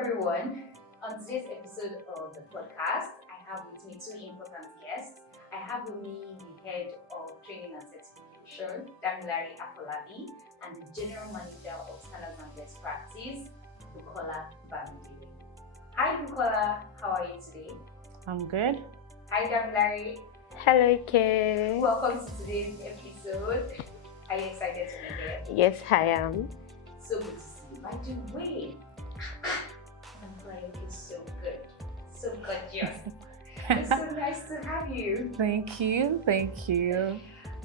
everyone. On today's episode of the podcast, I have with me two important guests. I have with me the head of training and certification, Damilare Afolabi, and the general manager of standards and best practice, Bukola Bamidele. Hi Bukola, how are you today? I'm good. Hi Damilare. Hello, Kay. Welcome to today's episode. Are you excited to be here? Yes, I am. So good to see you. By the way, Damilare is so good, so gorgeous. It's so nice to have you. Thank you.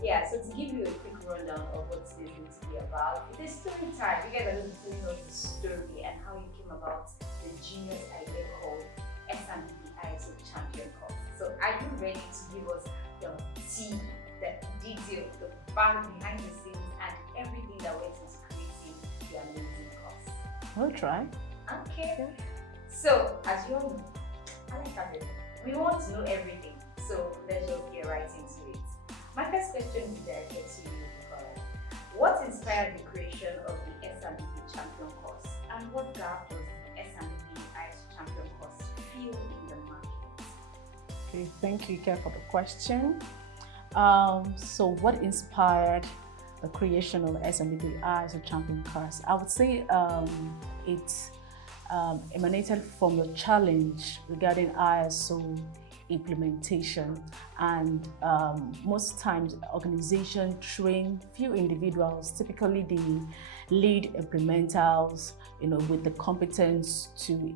Yeah, so to give you a quick rundown of what today's going to be about, it is story time. You guys are going to be telling us the story and how you came about the genius idea called SandBP ISO Champion Course. So are you ready to give us the tea, the detail, the back behind the scenes and everything that went into creating the amazing course? We'll try. Okay. So as you all know, I like that. We want to know everything. So let's just get right into it. My first question is directed to you, Bukola. What inspired the creation of the SandBP Champion Course, and what gap does the SandBP ISO Champion Course fill in the market? Okay, thank you, Ike, for the question. So what inspired the creation of SandBP ISO Champion Course? I would say it emanated from a challenge regarding ISO implementation, and most times organizations train few individuals, typically the lead implementers, with the competence to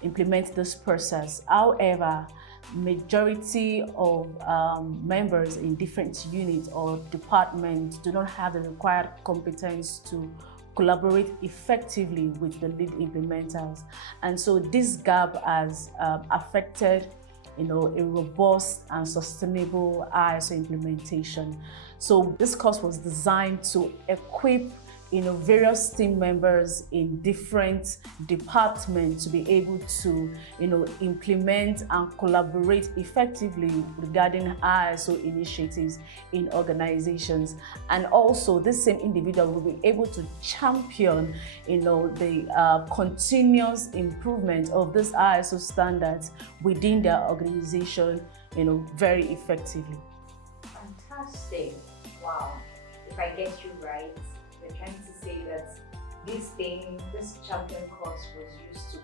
implement this process. However, majority of members in different units or departments do not have the required competence to collaborate effectively with the lead implementers, and so this gap has affected a robust and sustainable ISO implementation. So this course was designed to equip various team members in different departments to be able to implement and collaborate effectively regarding ISO initiatives in organizations. And also this same individual will be able to champion the continuous improvement of this ISO standards within their organization very effectively. Fantastic. Wow. If I get you right, we're trying to say that this champion course was used to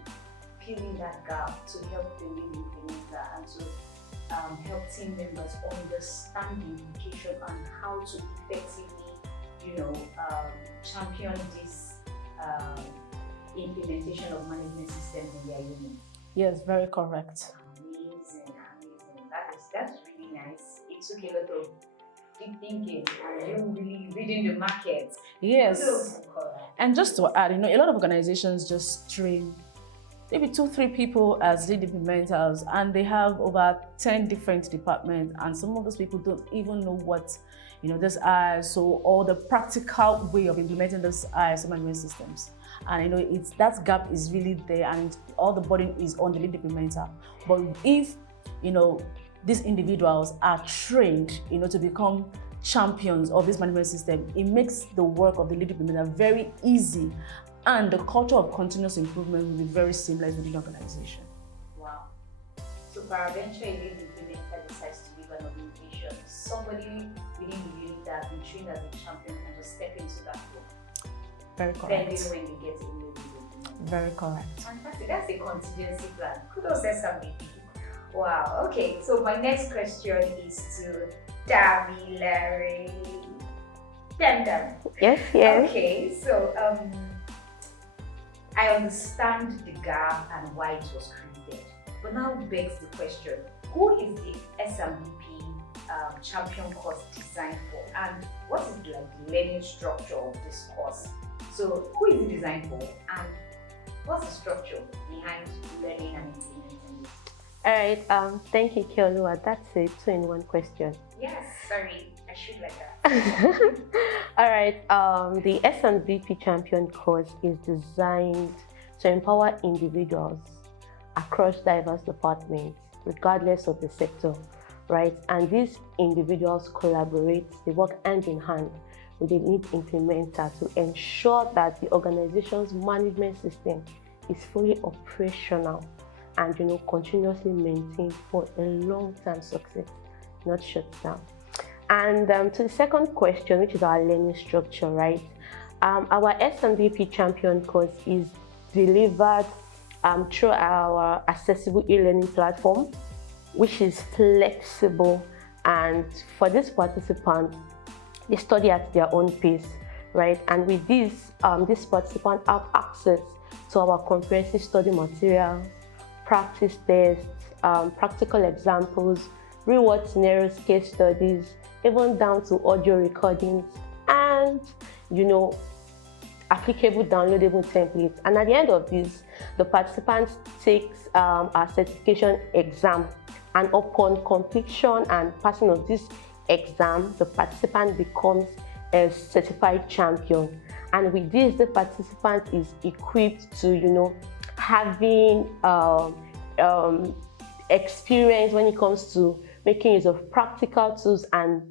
fill in that gap, to help the lead implementer and to help team members understand the implication and how to effectively, champion this implementation of management systems in their unit. Yes, very correct. Amazing. That's really nice. It took a lot of deep thinking and you really reading the market. Yes. And just to add, a lot of organizations just train maybe 2-3 people as lead implementers, and they have over 10 different departments, and some of those people don't even know what this ISO or the practical way of implementing this ISO management systems. And it's that gap is really there, and all the burden is on the lead implementer. But if these individuals are trained, to become champions of this management system, it makes the work of the lead implementer very easy, and the culture of continuous improvement will be very seamless within the organization. Wow. So peradventure, a lead implementer decides to give an organization, somebody within the unit that has been trained as a champion can just step into that role. Very correct. Depending when they get a new lead implementer. Very correct. Fantastic. That's a contingency plan. Kudos, SandBP. Wow. Okay. So my next question is to Damilare. Dam. Yes. Okay. So I understand the gap and why it was created, but now begs the question: who is the SandBP Champion Course designed for, and what is the learning structure of this course? So who is it designed for, and what's the structure behind learning and implementing this? All right. Thank you, Keolua. That's a 2-in-1 question. Yes. Sorry, I should like that. All right. The SandBP Champion Course is designed to empower individuals across diverse departments, regardless of the sector, right? And these individuals collaborate, they work hand in hand with the lead implementer to ensure that the organization's management system is fully operational and continuously maintained for a long-term success, not shut down. And to the second question, which is our learning structure, right? Our SandBP champion course is delivered through our accessible e-learning platform, which is flexible, and for these participants, they study at their own pace, right? And with this, these participants have access to our comprehensive study materials, practice tests, practical examples, real-world scenarios, case studies, even down to audio recordings, and applicable downloadable templates. And at the end of this, the participants takes our certification exam, and upon completion and passing of this exam, the participant becomes a certified champion. And with this, the participant is equipped to having experience when it comes to making use of practical tools and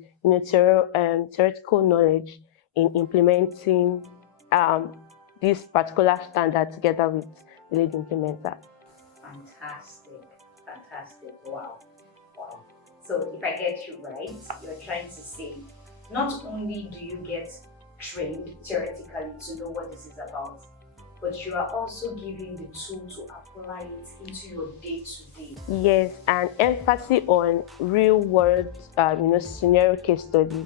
theoretical knowledge in implementing this particular standard together with the lead implementer. Fantastic, wow. So if I get you right, you're trying to say, not only do you get trained theoretically to know what this is about, but you are also given the tool to apply it into your day-to-day. Yes, and emphasis on real-world, scenario case studies.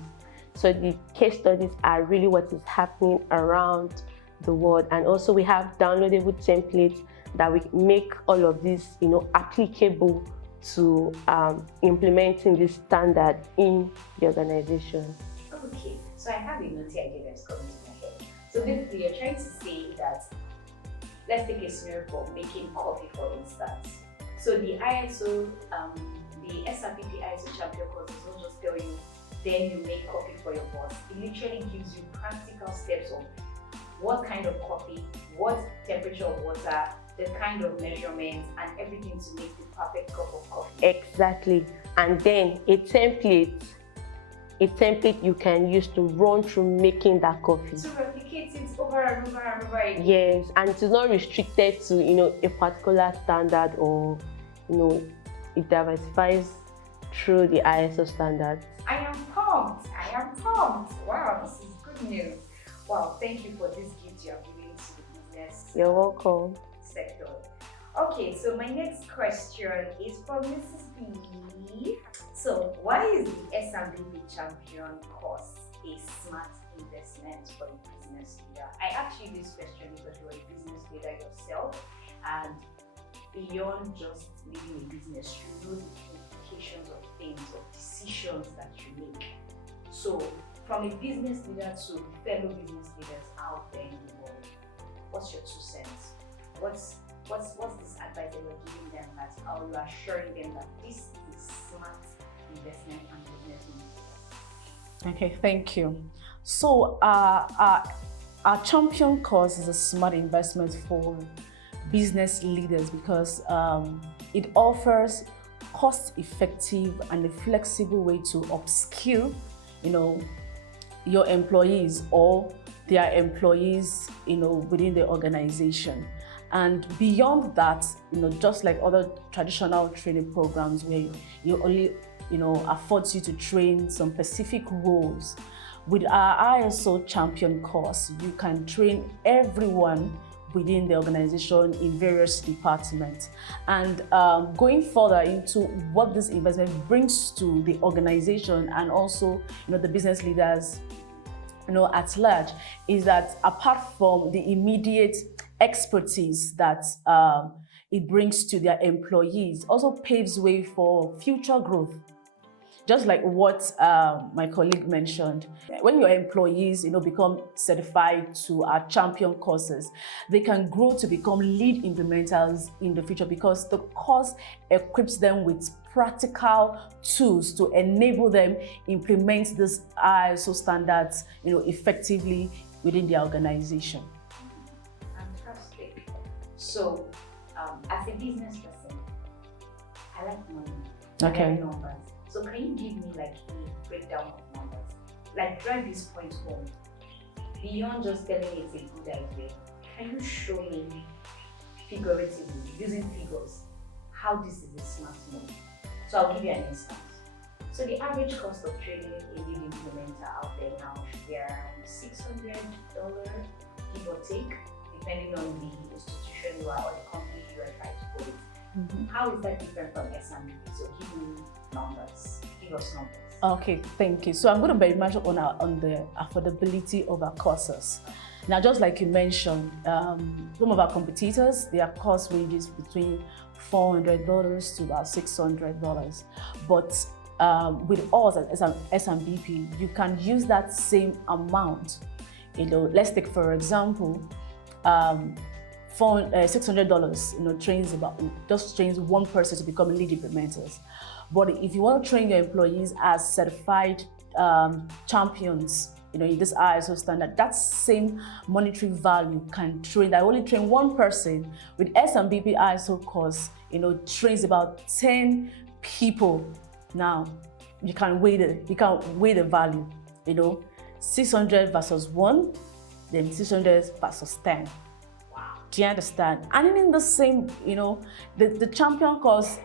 So the case studies are really what is happening around the world, and also we have downloadable templates that we make all of this, applicable to implementing this standard in the organization. Okay, so I have a naughty idea that's coming to my head. So basically, you're trying to say that, let's take a scenario for making coffee, for instance. So the ISO, the SandBP ISO champion course does not just tell you, then you make coffee for your boss. It literally gives you practical steps of what kind of coffee, what temperature of water, the kind of measurements, and everything to make the perfect cup of coffee. Exactly. And then a template you can use to run through making that coffee. To replicate it over and over and over again. Yes, and it is not restricted to a particular standard, or it diversifies through the ISO standards. I am pumped. Wow, this is good news. Wow, thank you for this gift you are giving to the business. You're welcome. Sector. Okay, so my next question is from Mrs. B. So, why is the SandBP champion course a smart investment for a business leader? I asked you this question because you are a business leader yourself, and beyond just leading a business, you know the implications of things, of decisions that you make. So, from a business leader to fellow business leaders out there in the world, what's your 2 cents? What's this advice that you're giving them, that how you are assuring them that this is a smart investment and business move? Okay, thank you. So our champion course is a smart investment for business leaders because it offers cost-effective and a flexible way to upskill, your employees or their employees, within the organization. And beyond that, just like other traditional training programs where you only, affords you to train some specific roles, with our ISO champion course, you can train everyone within the organization in various departments. And going further into what this investment brings to the organization and also, the business leaders, at large, is that apart from the immediate expertise that it brings to their employees, also paves way for future growth. Just like what my colleague mentioned, when your employees, become certified to our champion courses, they can grow to become lead implementers in the future because the course equips them with practical tools to enable them implement this ISO standards, effectively within their organization. Fantastic. So, as a business person, I like money. Okay. I like numbers. So can you give me like a breakdown of numbers? Like drive this point home. Beyond just telling me it's a good idea, can you show me figuratively, using figures, how this is a smart move. So I'll give you an instance. So the average cost of training a lead implementer out there now should be around $600, give or take, depending on the institution you are or the company you are trying to go with. How is that different from SandBP? So give me numbers, give us numbers. Okay, thank you. So I'm going to very much on the affordability of our courses. Now, just like you mentioned, some of our competitors, their cost ranges between $400 to about $600. But with us as SandBP, you can use that same amount. Let's take for example, $600. Trains one person to become lead implementers. But if you want to train your employees as certified champions, in this ISO standard, that same monetary value can train. I only train one person. With SandBP ISO course, trains about 10 people. Now, you can weigh the value. 600 versus 1, then 600 versus 10. Wow. Do you understand? And in the same, the champion course,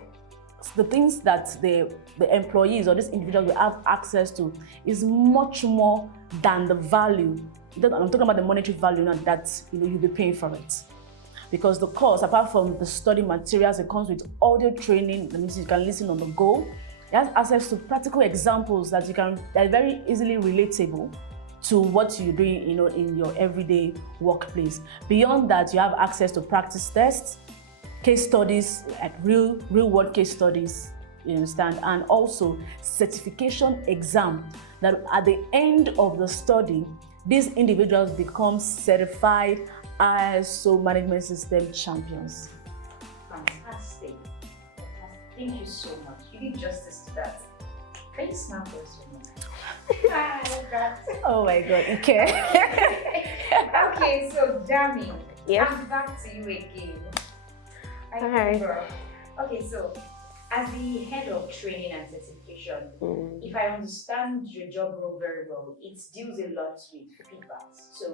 the things that the employees or this individual will have access to is much more than the value. I'm talking about the monetary value now that you'll be paying for it. Because the course, apart from the study materials, it comes with audio training. That means you can listen on the go. It has access to practical examples that are very easily relatable to what you're doing, in your everyday workplace. Beyond that, you have access to practice tests, case studies, like real world case studies, you understand, and also certification exam that at the end of the study, these individuals become certified ISO management system champions. Fantastic. Thank you so much. You did justice to that. Can you smile for us a moment? Oh my God, okay. Okay, so Dami, Yes. I'm back to you again. Alright. Okay, so as the head of training and certification, if I understand your job role very well, it deals a lot with feedbacks. So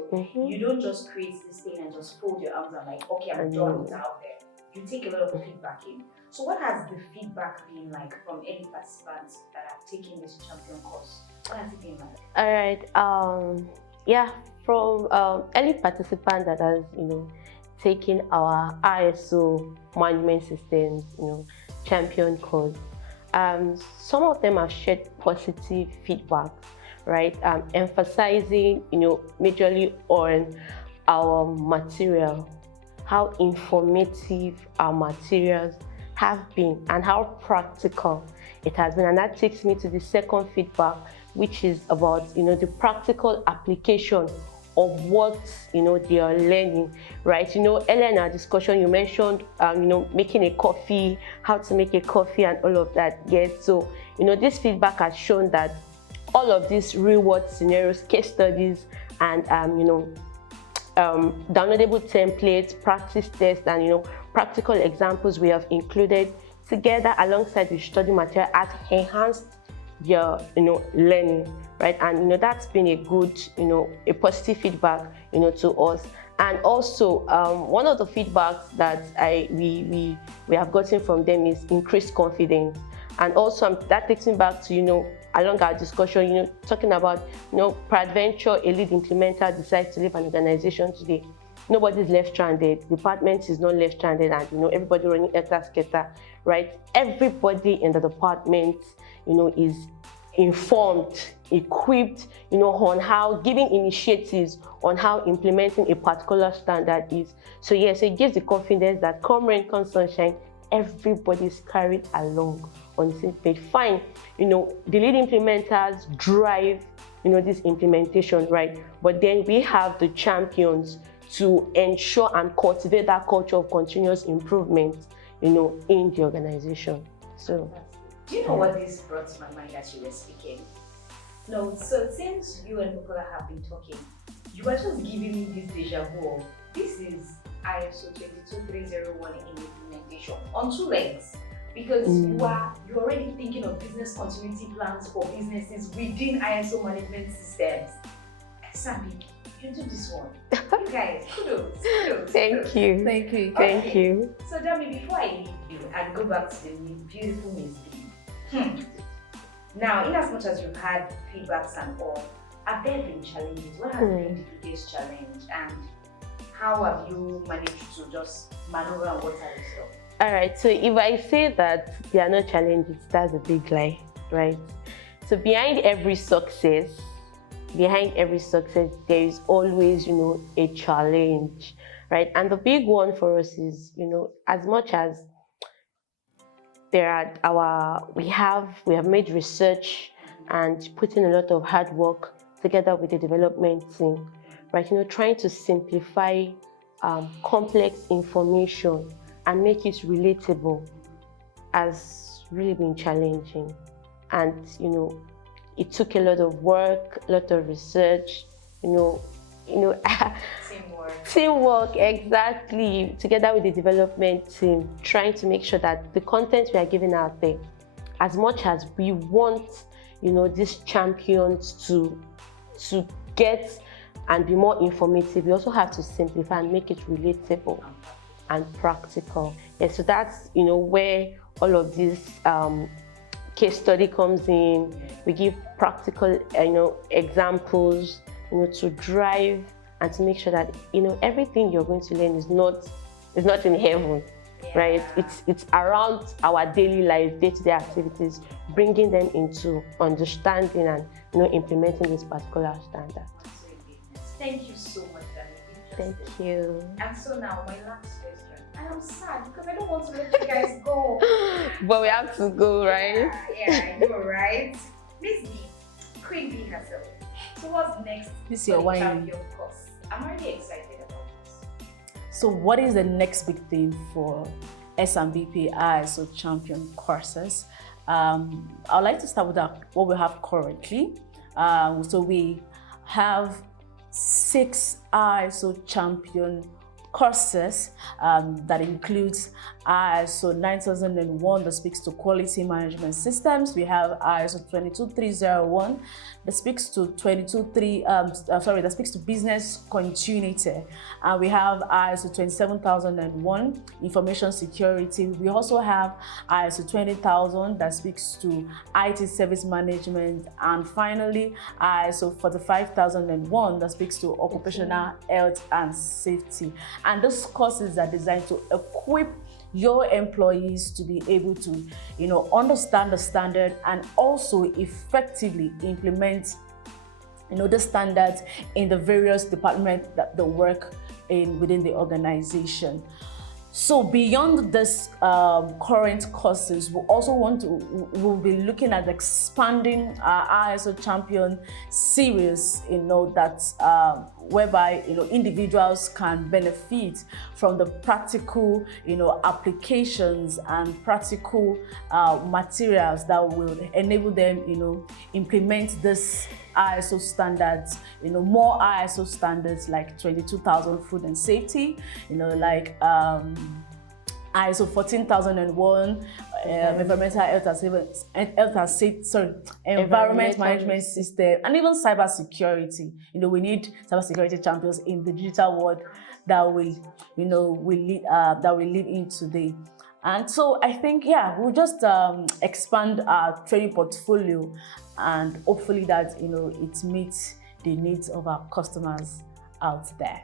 you don't just create this thing and just fold your arms and like, okay, I'm done, it's out there. You take a lot of feedback in. So what has the feedback been like from any participants that have taken this champion course? What has it been like? All right. Yeah, from early participant that has taken our ISO management systems champion course, some of them have shared positive feedback, right? Emphasizing majorly on our material, how informative our materials have been and how practical it has been. And that takes me to the second feedback, which is about the practical application of what they are learning, right? Earlier in our discussion you mentioned making a coffee, how to make a coffee and all of that. Yes, so this feedback has shown that all of these real world scenarios, case studies, and downloadable templates, practice tests, and practical examples we have included together alongside the study material has enhanced your learning, right? And that's been a good a positive feedback to us. And also one of the feedbacks that we have gotten from them is increased confidence. And also that takes me back to along our discussion, talking about peradventure a lead implementer decides to leave an organization today. Nobody's left stranded. Department is not left stranded, and everybody running scatter, right? Everybody in the department is informed, equipped on how giving initiatives on how implementing a particular standard is. So yes, it gives the confidence that come rain, come sunshine, everybody's carried along on the same page. Fine, the lead implementers drive this implementation, right? But then we have the champions to ensure and cultivate that culture of continuous improvement in the organization. So do you know what this brought to my mind as you were speaking? No, so since you and Nicola have been talking, you are just giving me this deja vu of this is ISO 22301 in implementation on two legs. Because you're already thinking of business continuity plans for businesses within ISO management systems. SandBP, You do this one. You guys, kudos. Thank you. Thank you. Thank you. So Dami, before I leave you and go back to the beautiful Miss B. Now, in as much as you've had feedbacks and all, have there been challenges? What has been the biggest challenge, and how have you managed to just maneuver and water yourself? All right, so if I say that there are no challenges, that's a big lie, right? So behind every success, there is always, a challenge, right? And the big one for us is, as much as we have made research and put in a lot of hard work together with the development team, right? Trying to simplify complex information and make it relatable has really been challenging. And it took a lot of work, a lot of research, teamwork, exactly, together with the development team, trying to make sure that the content we are giving out there, as much as we want, these champions to get and be more informative, we also have to simplify and make it relatable and practical. And so that's, where all of this case study comes in. We give practical, examples, to drive and to make sure that, everything you're going to learn is not in heaven, right? It's around our daily life, day-to-day activities, bringing them into understanding and, implementing this particular standard. Thank you so much, Dami. Thank you. And so now, my last question. And I'm sad because I don't want to let you guys go. But we have to go, right? Yeah, I know, right? Miss B, Queen B herself. So what's next? This is your wine. Champion course. I'm already excited about this. So what is the next big thing for SandBP ISO champion courses? I'd like to start with what we have currently. So we have 6 ISO champion courses that includes ISO 9001 that speaks to quality management systems. We have ISO 22301 that speaks to that speaks to business continuity. We have ISO 27001 information security. We also have ISO 20000 that speaks to IT service management, and finally ISO 45001 that speaks to occupational health and safety. And those courses are designed to equip your employees to be able to, understand the standard and also effectively implement, the standards in the various departments that they work in within the organization. So beyond this current courses, we'll be looking at expanding our ISO champion series, whereby individuals can benefit from the practical applications and practical materials that will enable them implement this ISO standards, more ISO standards like 22000 food and safety, like ISO 14001, environmental environment management system, and even cyber security. We need cyber security champions in the digital world that we live in today. And so I think, we'll just expand our training portfolio, and hopefully that it meets the needs of our customers out there.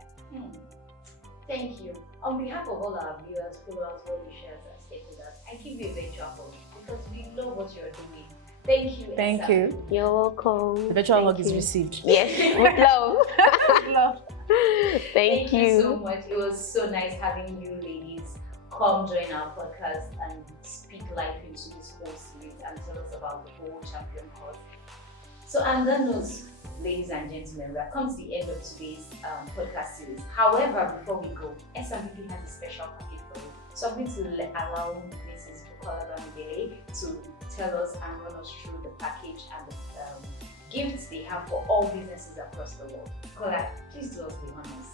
Thank you. On behalf of all our viewers, followers, well-wishers, and stakeholders, I give you a virtual hug because we know what you're doing. Thank you. Thank you. You're welcome. The virtual hug is received. Yes, with love. With love. Thank you so much. It was so nice having you ladies come join our podcast and speak life into this whole series and tell us about the whole champion course. So, and that note, ladies and gentlemen, we have come to the end of today's podcast series. However, before we go, SandBP has a special package for you. So I'm going to allow Mrs. Bukola Bamidele to tell us and run us through the package and the gifts they have for all businesses across the world. Bukola, please do us the honors.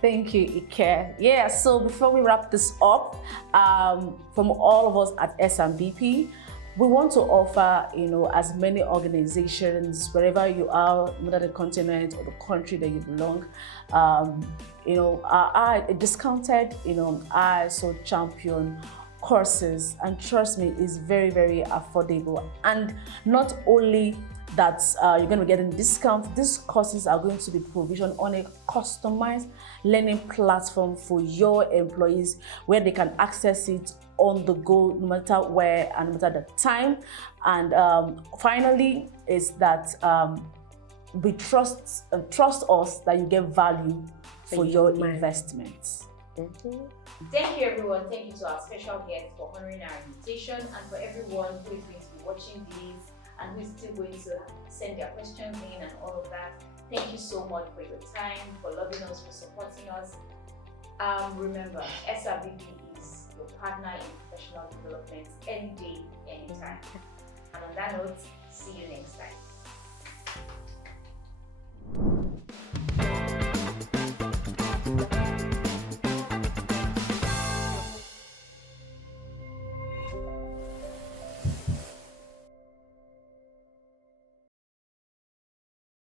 Thank you, Ike. Yeah, so before we wrap this up, from all of us at SandBP, we want to offer, as many organizations, wherever you are, whether the continent or the country that you belong, a discounted, ISO champion courses, and trust me, is very, very affordable. And not only that you're going to get a discount, these courses are going to be provisioned on a customized learning platform for your employees, where they can access it on the go, no matter where and no matter the time. And finally, is that we trust us that you get value for your investments. Thank you, everyone. Thank you to our special guest for honoring our invitation, and for everyone who is going to be watching these and who is still going to send their questions in and all of that. Thank you so much for your time, for loving us, for supporting us. Remember, SandBP is your partner in professional development any day, anytime. And on that note, see you next time.